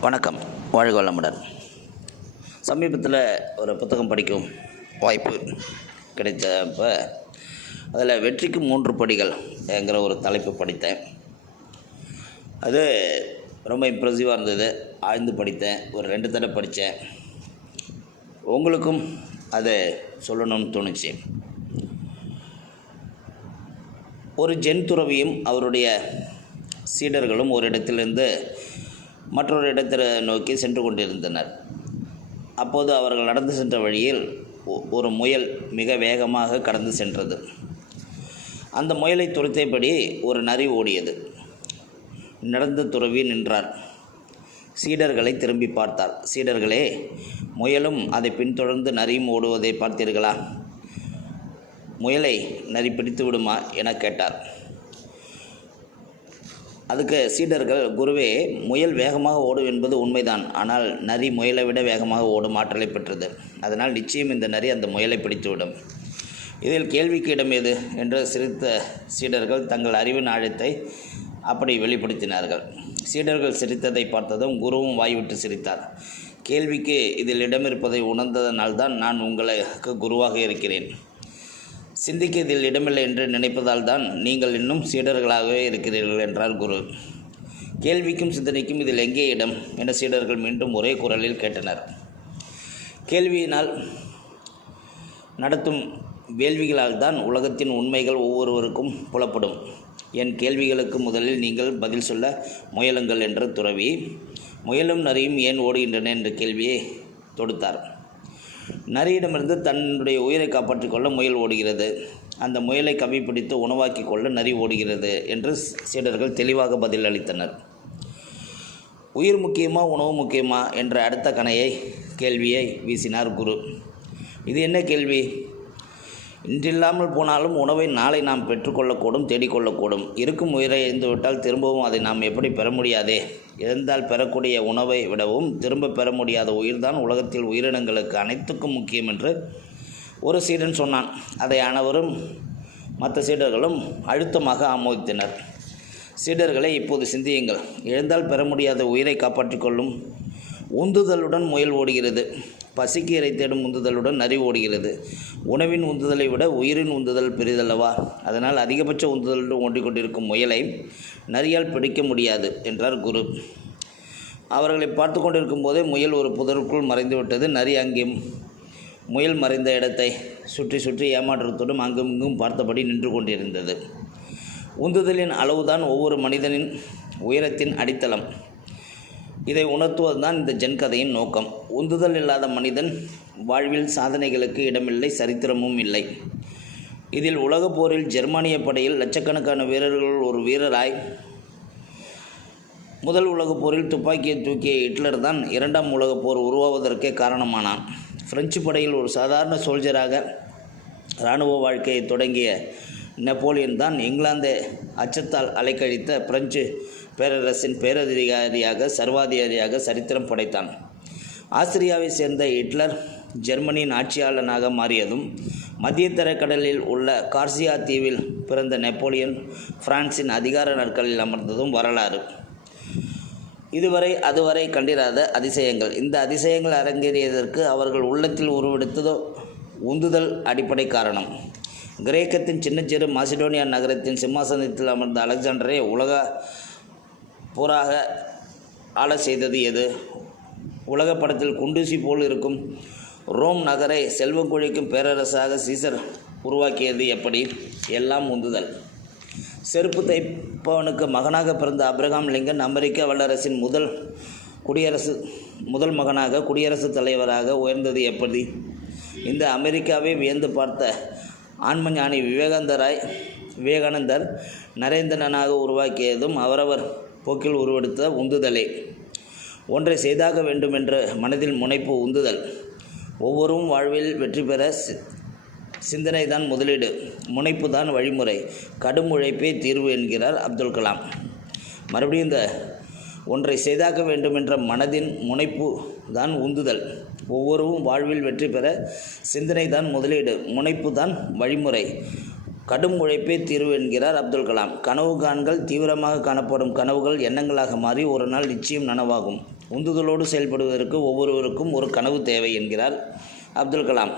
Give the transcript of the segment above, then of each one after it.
வணக்கம். வாழ்க வளமுடன். சமீபத்தில் ஒரு புத்தகம் படிக்கும் வாய்ப்பு கிடைத்தப்ப அதில் வெற்றிக்கு மூன்று படிகள் என்கிற ஒரு தலைப்பு படித்தேன். அது ரொம்ப இம்ப்ரெசிவாக இருந்தது. ஆழ்ந்து படித்தேன். ஒரு ரெண்டு தடவை படித்தேன். உங்களுக்கும் அதை சொல்லணும்னு தோணுச்சு. ஒரு ஜென் துறவியும் அவருடைய சீடர்களும் ஒரு இடத்திலிருந்து மற்றொரு இடத்தை நோக்கி சென்று கொண்டிருந்தனர். அப்போது அவர்கள் நடந்து சென்ற வழியில் ஒ- ஒரு முயல் மிக வேகமாக கடந்து சென்றது. அந்த முயலை துரத்தியபடி ஒரு நரி ஓடியது. நடந்து துறவி நின்றார். சீடர்களை திரும்பி பார்த்தார். சீடர்களே முயலும் அதை பின்தொடர்ந்து நரியும் ஓடுவதை பார்த்தீர்களா? முயலை நரி பிடித்து விடுமா என கேட்டார். அதுக்கு சீடர்கள் குருவே முயல் வேகமாக ஓடும் என்பது உண்மைதான். ஆனால் நரி முயலை விட வேகமாக ஓடும் ஆற்றலை பெற்றது. அதனால் நிச்சயம் இந்த நரி அந்த முயலை பிடித்துவிடும். இதில் கேள்விக்கு இடம் எது? என்று சிரித்த சீடர்கள் தங்கள் அறிவின் ஆழத்தை அப்படி வெளிப்படுத்தினார்கள். சீடர்கள் சிரித்ததை பார்த்ததும் குருவும் வாய்விட்டு சிரித்தார். கேள்விக்கு இதில் இடமிருப்பதை உணர்ந்ததனால்தான் நான் உங்களுக்கு குருவாக இருக்கிறேன். சிந்திக்க இதில் இடமில்லை என்று நினைப்பதால் தான் நீங்கள் இன்னும் சீடர்களாகவே இருக்கிறீர்கள் என்றார் குரு. கேள்விக்கும் சிந்தனைக்கும் இதில் எங்கே இடம் என சீடர்கள் மீண்டும் ஒரே குரலில் கேட்டனர். கேள்வியினால் நடத்தும் வேள்விகளால் தான் உலகத்தின் உண்மைகள் ஒவ்வொருவருக்கும் புலப்படும். என் கேள்விகளுக்கு முதலில் நீங்கள் பதில் சொல்ல முயலுங்கள் என்று துறவி. முயலும் நரியும் ஏன் ஓடுகின்றன என்ற கேள்வியை தொடுத்தார். நரியிடமிருந்து தன்னுடைய உயிரை காப்பாற்றிக் கொள்ள முயல் ஓடுகிறது. அந்த முயலை கவிப்பிடித்து உணவாக்கி கொள்ள நரி ஓடுகிறது என்று சீடர்கள் தெளிவாக பதில் அளித்தனர் உயிர் முக்கியமா உணவு முக்கியமா என்ற அடுத்த கணையை கேள்வியை வீசினார் குரு. இது என்ன கேள்வி? இன்றில்லாமல் போனாலும் உணவை நாளை நாம் பெற்றுக்கொள்ளக்கூடும் தேடிக்கொள்ளக்கூடும். இருக்கும் உயிரை இழந்துவிட்டால் திரும்பவும் அதை நாம் எப்படி பெற முடியாதே? இழந்தால் பெறக்கூடிய உணவை விடவும் திரும்ப பெற முடியாத உயிர்தான் உலகத்தில் உயிரினங்களுக்கு அனைத்துக்கும் முக்கியம் என்று ஒரு சீடன் சொன்னான். அதை அனைவரும் மற்ற சீடர்களும் அழுத்தமாக ஆமோதித்தனர். சீடர்களை இப்போது சிந்தியுங்கள். இழந்தால் பெற முடியாத உயிரை காப்பாற்றிக் கொள்ளும் உந்துதலுடன் முயல் ஓடுகிறது. பசிக்கு இறை தேடும் உந்துதலுடன் நரி ஓடுகிறது. உணவின் உந்துதலை விட உயிரின் உந்துதல் பெரிதல்லவா? அதனால் அதிகபட்ச உந்துதலுடன் ஓட்டிக்கொண்டிருக்கும் முயலை நரியால் பிடிக்க முடியாது என்றார் குரு. அவர்களை பார்த்து கொண்டிருக்கும் போதே முயல் ஒரு புதருக்குள் மறைந்துவிட்டது. நரி அங்கே முயல் மறைந்த இடத்தை சுற்றி சுற்றி ஏமாற்றத்துடன் அங்கும் இங்கும் பார்த்தபடி நின்று கொண்டிருந்தது. உந்துதலின் அளவுதான் ஒவ்வொரு மனிதனின் உயரத்தின் அடித்தளம். இதை உணர்த்துவதுதான் இந்த ஜென் கதையின் நோக்கம். உந்துதல் இல்லாத மனிதன் வாழ்வில் சாதனைகளுக்கு இடமில்லை சரித்திரமும் இல்லை. இதில் உலகப் போரில் ஜெர்மானிய படையில் லட்சக்கணக்கான வீரர்கள் ஒரு வீரராய் முதல் உலகப் போரில் துப்பாக்கியை தூக்கிய ஹிட்லர் தான் இரண்டாம் உலகப் போர் உருவாவதற்கே காரணமானான். பிரெஞ்சு படையில் ஒரு சாதாரண சோல்ஜராக இராணுவ வாழ்க்கையை தொடங்கிய நெப்போலியன் தான் இங்கிலாந்தை அச்சத்தால் அலைக்கழித்த பிரெஞ்சு பேரரசின் பேரதிகாரியாக சர்வாதிகாரியாக சரித்திரம் படைத்தான். ஆஸ்திரியாவை சேர்ந்த ஹிட்லர் ஜெர்மனியின் ஆட்சியாளனாக மாறியதும் மத்திய தரைக்கடலில் உள்ள கார்சியா தீவில் பிறந்த நெப்போலியன் பிரான்சின் அதிகார நாட்களில் அமர்ந்ததும் வரலாறு. இதுவரை அதுவரை கண்டிராத அதிசயங்கள். இந்த அதிசயங்கள் அரங்கேறியதற்கு அவர்கள் உள்ளத்தில் உருவெடுத்ததோ உந்துதல் அடிப்படை காரணம். கிரேக்கத்தின் சின்னச்சிறு மாசிடோனியா நகரத்தின் சிம்மாசனத்தில் அமர்ந்த அலெக்சாண்டரை உலக போராக ஆள செய்தது எது? உலக படத்தில் குண்டூசி போல் இருக்கும் ரோம் நகரை செல்வம் கொழிக்கும் பேரரசாக சீசர் உருவாக்கியது எப்படி? எல்லாம் உந்துதல். செருப்பு தைப்பவனுக்கு மகனாக பிறந்த அப்ரஹாம் லிங்கன் அமெரிக்க வல்லரசின் முதல் குடியரசு முதல் மகனாக குடியரசுத் தலைவராக உயர்ந்தது எப்படி? இந்த அமெரிக்காவை வியந்து பார்த்த ஆன்மஞானி விவேகானந்தராய் விவேகானந்தர் நரேந்திரனாக உருவாக்கியதும் அவரவர் போக்கில் உருவெடுத்த உந்துதலே. ஒன்றை செய்தாக வேண்டும் என்ற மனதில் முனைப்பு உந்துதல். ஒவ்வொரும் வாழ்வில் வெற்றி பெற சி- சிந்தனை தான் முதலீடு முனைப்பு தான் வழிமுறை கடும் உழைப்பே தீர்வு என்கிறார் அப்துல் கலாம். மறுபடியும் இந்த ஒன்றை செய்தாக்க வேண்டும் என்ற மனதின் முனைப்பு தான் உந்துதல். ஒவ்வொருவரும் வாழ்வில் வெற்றி பெற சிந்தனை தான் முதலீடு முனைப்பு தான் வழிமுறை கடும் உழைப்பே தீர்வு என்கிறார் அப்துல் கலாம். கனவு காண்கள் தீவிரமாக காணப்படும் கனவுகள் எண்ணங்களாக மாறி ஒரு நாள் நிச்சயம் நனவாகும். உந்துதலோடு செயல்படுவதற்கு ஒவ்வொருவருக்கும் ஒரு கனவு தேவை என்கிறார் அப்துல் கலாம்.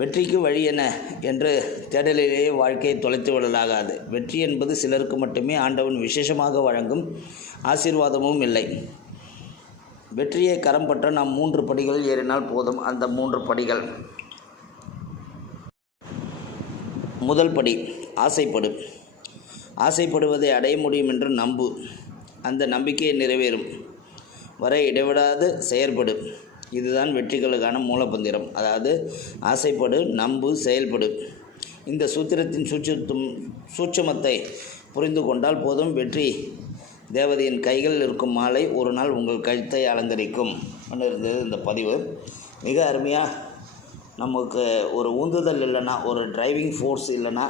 வெற்றிக்கு வழி என்ன என்று தேடலிலேயே வாழ்க்கையை தொலைத்து விடலாகாது. வெற்றி என்பது சிலருக்கு மட்டுமே ஆண்டவன் விசேஷமாக வழங்கும் ஆசீர்வாதமும் இல்லை. வெற்றியை கரம் பற்ற நாம் மூன்று படிகள் ஏறினால் போதும். அந்த மூன்று படிகள் முதல் படி ஆசைப்படு. ஆசைப்படுவதை அடைய முடியும் என்று நம்பு. அந்த நம்பிக்கையை நிறைவேறும். வரை இடைவிடாது செயற்படு. இதுதான் வெற்றிகளுக்கான மூலப்பந்திரம். அதாவது ஆசைப்படு நம்பு செயல்படு. இந்த சூத்திரத்தின் சூட்சத்தும் சூட்சமத்தை புரிந்து கொண்டால் போதும். வெற்றி தேவதையின் கைகளில் இருக்கும் மாலை ஒரு நாள் உங்கள் கழுத்தை அலங்கரிக்கும். இருந்தது இந்த பதிவு. மிக அருமையாக நமக்கு ஒரு உந்துதல் இல்லைன்னா ஒரு டிரைவிங் ஃபோர்ஸ் இல்லைன்னா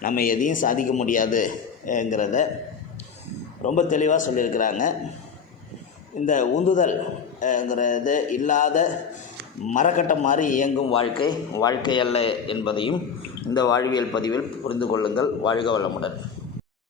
நம்ம எதையும் சாதிக்க முடியாதுங்கிறத ரொம்ப தெளிவாக சொல்லியிருக்கிறாங்க. இந்த உந்துதல்ங்கிறது இல்லாத மரக்கட்டை மாதிரி இயங்கும் வாழ்க்கை வாழ்க்கை அல்ல என்பதையும் இந்த வாழ்வியல் பதிவில் புரிந்து கொள்ளுங்கள். வாழ்க வளமுடன்.